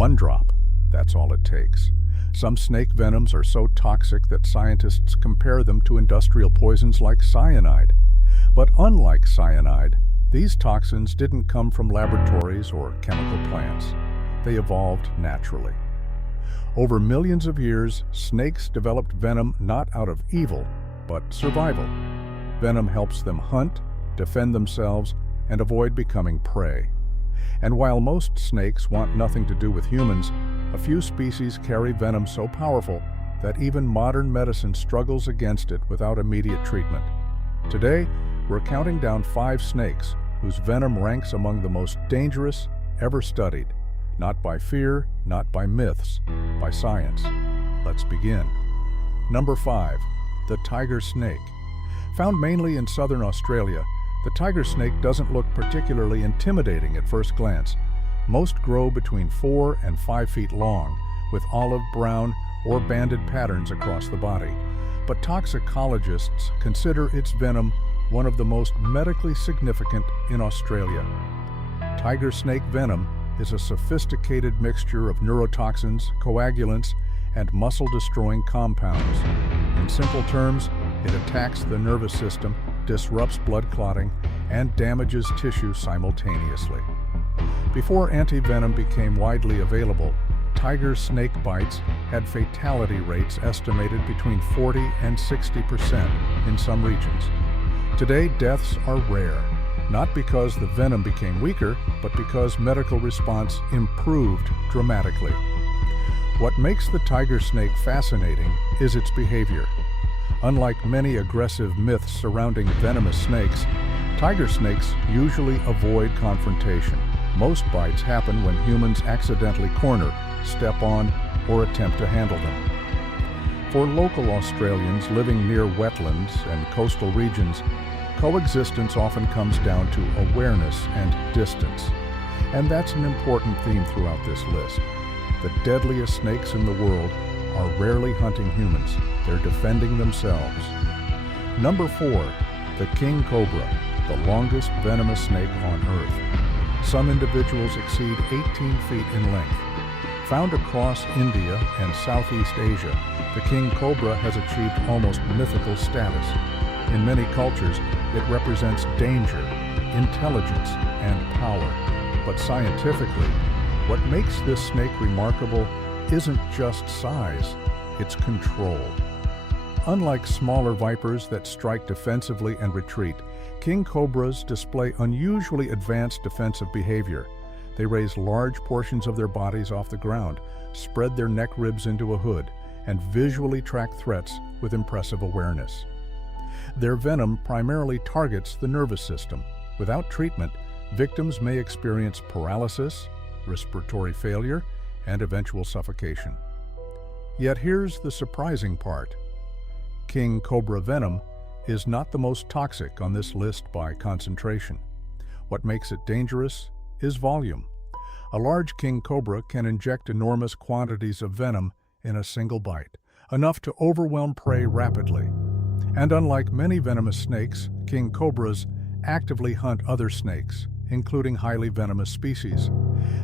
One drop, that's all it takes. Some snake venoms are so toxic that scientists compare them to industrial poisons like cyanide. But unlike cyanide, these toxins didn't come from laboratories or chemical plants. They evolved naturally. Over millions of years, snakes developed venom not out of evil, but survival. Venom helps them hunt, defend themselves, and avoid becoming prey. And while most snakes want nothing to do with humans, a few species carry venom so powerful that even modern medicine struggles against it without immediate treatment. Today, we're counting down 5 snakes whose venom ranks among the most dangerous ever studied. Not by fear, not by myths, by science. Let's begin. Number 5. The tiger snake. Found mainly in southern Australia, the tiger snake doesn't look particularly intimidating at first glance. Most grow between 4 and 5 feet long, with olive brown or banded patterns across the body. But toxicologists consider its venom one of the most medically significant in Australia. Tiger snake venom is a sophisticated mixture of neurotoxins, coagulants, and muscle-destroying compounds. In simple terms, it attacks the nervous system, disrupts blood clotting, and damages tissue simultaneously. Before anti-venom became widely available, tiger snake bites had fatality rates estimated between 40 and 60% in some regions. Today, deaths are rare, not because the venom became weaker, but because medical response improved dramatically. What makes the tiger snake fascinating is its behavior. Unlike many aggressive myths surrounding venomous snakes, tiger snakes usually avoid confrontation. Most bites happen when humans accidentally corner, step on, or attempt to handle them. For local Australians living near wetlands and coastal regions, coexistence often comes down to awareness and distance. And that's an important theme throughout this list. The deadliest snakes in the world are rarely hunting humans. They're defending themselves. Number 4. The King Cobra, the longest venomous snake on Earth. Some individuals exceed 18 feet in length. Found across India and Southeast Asia, the King Cobra has achieved almost mythical status. In many cultures, it represents danger, intelligence, and power. But scientifically, what makes this snake remarkable isn't just size, it's control. Unlike smaller vipers that strike defensively and retreat, king cobras display unusually advanced defensive behavior. They raise large portions of their bodies off the ground, spread their neck ribs into a hood, and visually track threats with impressive awareness. Their venom primarily targets the nervous system. Without treatment, victims may experience paralysis, respiratory failure, and eventual suffocation. Yet here's the surprising part. King Cobra venom is not the most toxic on this list by concentration. What makes it dangerous is volume. A large king cobra can inject enormous quantities of venom in a single bite, enough to overwhelm prey rapidly. And unlike many venomous snakes, king cobras actively hunt other snakes, including highly venomous species.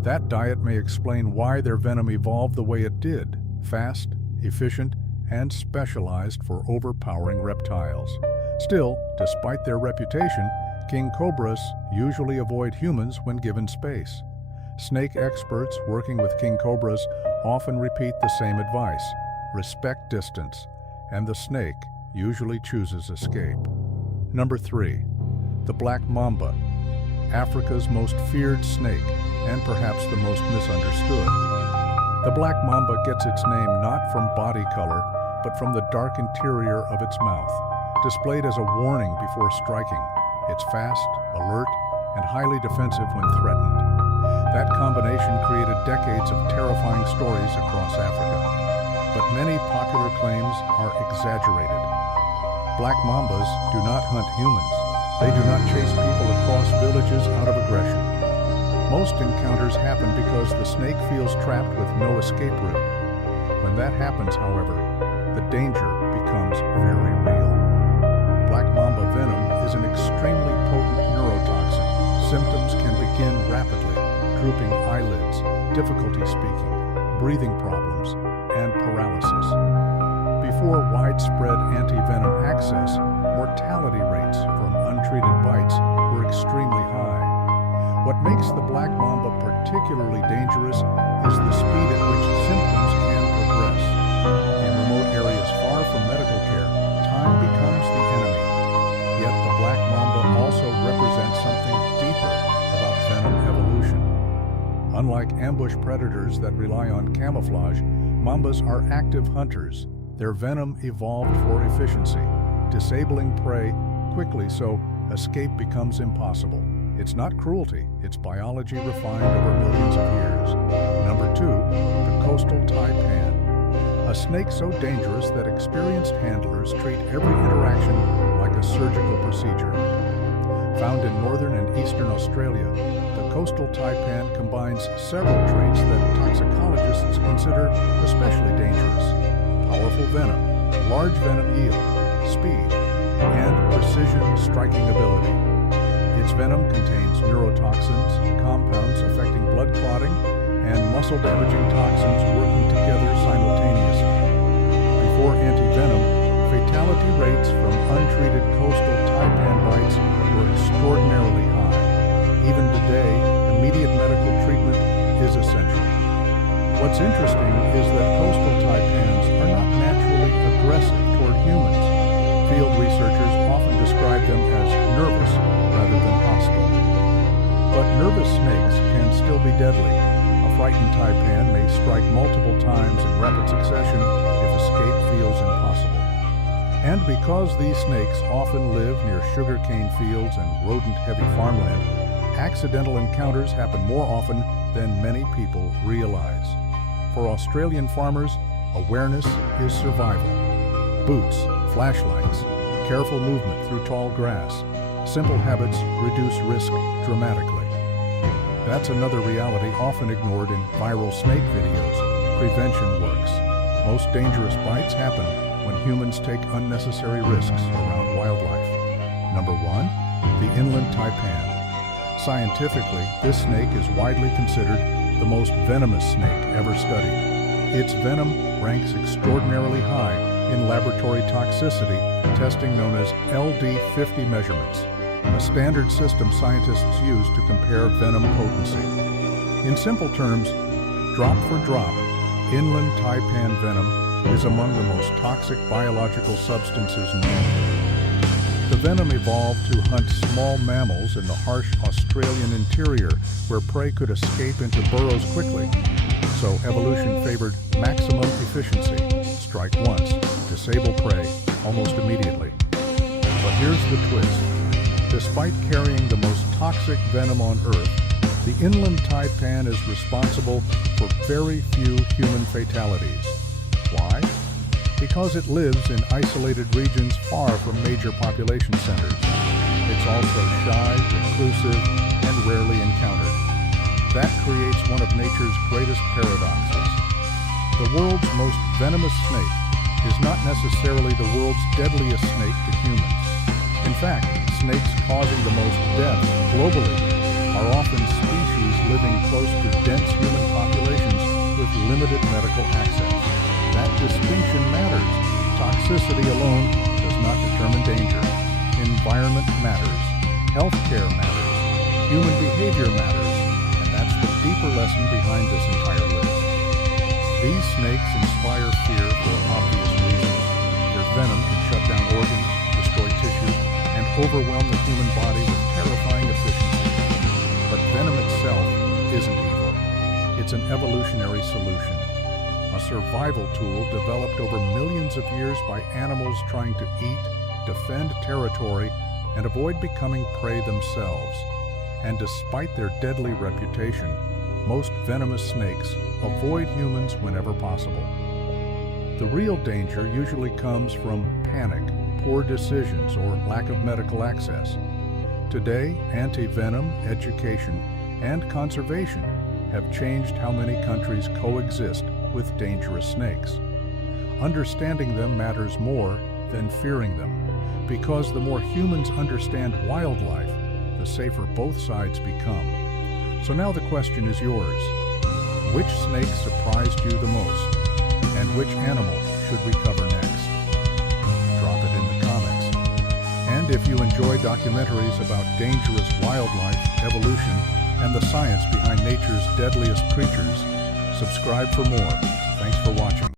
That diet may explain why their venom evolved the way it did, fast, efficient, and specialized for overpowering reptiles. Still, despite their reputation, king cobras usually avoid humans when given space. Snake experts working with king cobras often repeat the same advice: respect distance, and the snake usually chooses escape. Number 3. The black mamba, Africa's most feared snake and perhaps the most misunderstood. The black mamba gets its name not from body color, but from the dark interior of its mouth, displayed as a warning before striking. It's fast, alert, and highly defensive when threatened. That combination created decades of terrifying stories across Africa. But many popular claims are exaggerated. Black mambas do not hunt humans. They do not chase people across villages out of aggression. Most encounters happen because the snake feels trapped with no escape route. When that happens, however, the danger becomes very real. Black mamba venom is an extremely potent neurotoxin. Symptoms can begin rapidly: drooping eyelids, difficulty speaking, breathing problems, and paralysis. Before widespread anti-venom access, mortality rates from untreated bites were extremely high. What makes the black mamba particularly dangerous is the speed at which symptoms can progress. In remote areas far from medical care, time becomes the enemy. Yet the black mamba also represents something deeper about venom evolution. Unlike ambush predators that rely on camouflage, mambas are active hunters. Their venom evolved for efficiency, disabling prey quickly so escape becomes impossible. It's not cruelty, it's biology refined over millions of years. Number 2, the coastal taipan. A snake so dangerous that experienced handlers treat every interaction like a surgical procedure. Found in northern and eastern Australia, the coastal taipan combines several traits that toxicologists consider especially dangerous: powerful venom, large venom yield, speed, and precision striking ability. Its venom contains neurotoxins, compounds affecting blood clotting, and muscle-damaging toxins working together simultaneously. Before anti-venom, fatality rates from untreated coastal taipan bites were extraordinarily high. Even today, immediate medical treatment is essential. What's interesting is that coastal taipans are not naturally aggressive toward humans. Field researchers often describe them as nervous rather than hostile. But nervous snakes can still be deadly. A frightened taipan may strike multiple times in rapid succession if escape feels impossible. And because these snakes often live near sugarcane fields and rodent-heavy farmland, accidental encounters happen more often than many people realize. For Australian farmers, awareness is survival. Boots, flashlights, careful movement through tall grass. Simple habits reduce risk dramatically. That's another reality often ignored in viral snake videos. Prevention works. Most dangerous bites happen when humans take unnecessary risks around wildlife. Number 1, the Inland Taipan. Scientifically, this snake is widely considered the most venomous snake ever studied. Its venom ranks extraordinarily high in laboratory toxicity testing known as LD50 measurements, a standard system scientists use to compare venom potency. In simple terms, drop for drop, Inland Taipan venom is among the most toxic biological substances known. The venom evolved to hunt small mammals in the harsh Australian interior where prey could escape into burrows quickly. So evolution favored maximum efficiency. Strike once, disable prey almost immediately. But here's the twist. Despite carrying the most toxic venom on Earth, the Inland Taipan is responsible for very few human fatalities. Why? Because it lives in isolated regions far from major population centers. It's also shy, reclusive, and rarely encountered. That creates one of nature's greatest paradoxes. The world's most venomous snake is not necessarily the world's deadliest snake to humans. In fact, snakes causing the most death globally are often species living close to dense human populations with limited medical access. That distinction matters. Toxicity alone does not determine danger. Environment matters. Healthcare matters. Human behavior matters. And that's the deeper lesson behind this entire list. These snakes inspire fear for obvious reasons. Their venom can shut down organs, destroy tissue, and overwhelm the human body with terrifying efficiency. But venom itself isn't evil. It's an evolutionary solution. A survival tool developed over millions of years by animals trying to eat, defend territory, and avoid becoming prey themselves. And despite their deadly reputation, most venomous snakes avoid humans whenever possible. The real danger usually comes from panic, poor decisions, or lack of medical access. Today, anti-venom, education, and conservation have changed how many countries coexist with dangerous snakes. Understanding them matters more than fearing them, because the more humans understand wildlife, the safer both sides become. So now the question is yours. Which snake surprised you the most? And which animal should we cover next? Drop it in the comments. And if you enjoy documentaries about dangerous wildlife, evolution, and the science behind nature's deadliest creatures, subscribe for more. Thanks for watching.